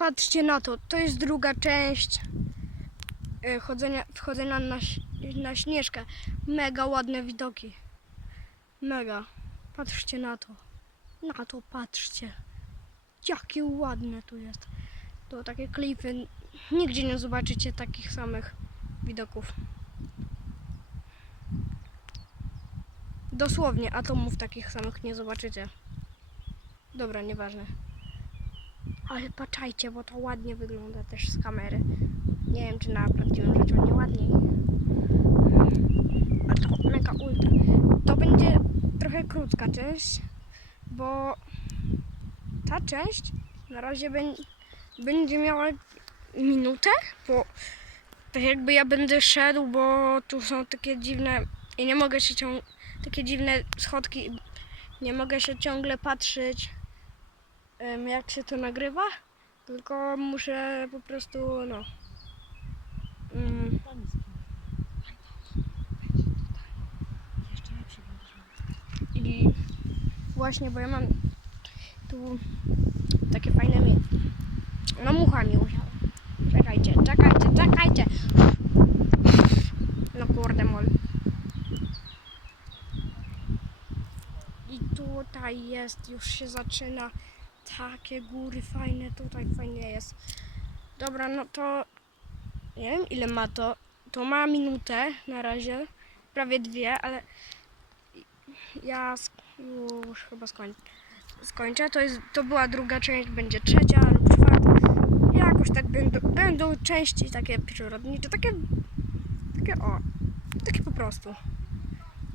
patrzcie na to. To jest druga część e, chodzenia, wchodzenia na, na śnieżkę. Mega ładne widoki. Mega. Patrzcie na to. Na to patrzcie. Jakie ładne tu jest. To takie klify. Nigdzie nie zobaczycie takich samych widoków. Dosłownie atomów takich samych nie zobaczycie. Dobra, nieważne. Ale patrzajcie, bo to ładnie wygląda też z kamery. Nie wiem, czy na prawdziwym życiu nie ładniej. A to mega ultra. To będzie trochę krótka część, bo ta część na razie będzie miała minutę, bo tak jakby ja będę szedł, bo tu są takie dziwne i nie mogę się ciągle, takie dziwne schodki, nie mogę się ciągle patrzeć jak się to nagrywa, tylko muszę po prostu, no. Mm. I właśnie, bo ja mam tu takie fajne mi. No mucha mi usiadła. Czekajcie, czekajcie, czekajcie. No kurde mol. I tutaj jest, już się zaczyna. Takie góry fajne, tutaj fajnie jest. Dobra, no to nie wiem ile ma to. To ma minutę na razie, prawie dwie, ale ja już chyba skoń, skończę. To, jest, to była druga część, będzie trzecia lub czwarta. Jakoś tak będą, będą części takie przyrodnicze, takie, takie o, takie po prostu.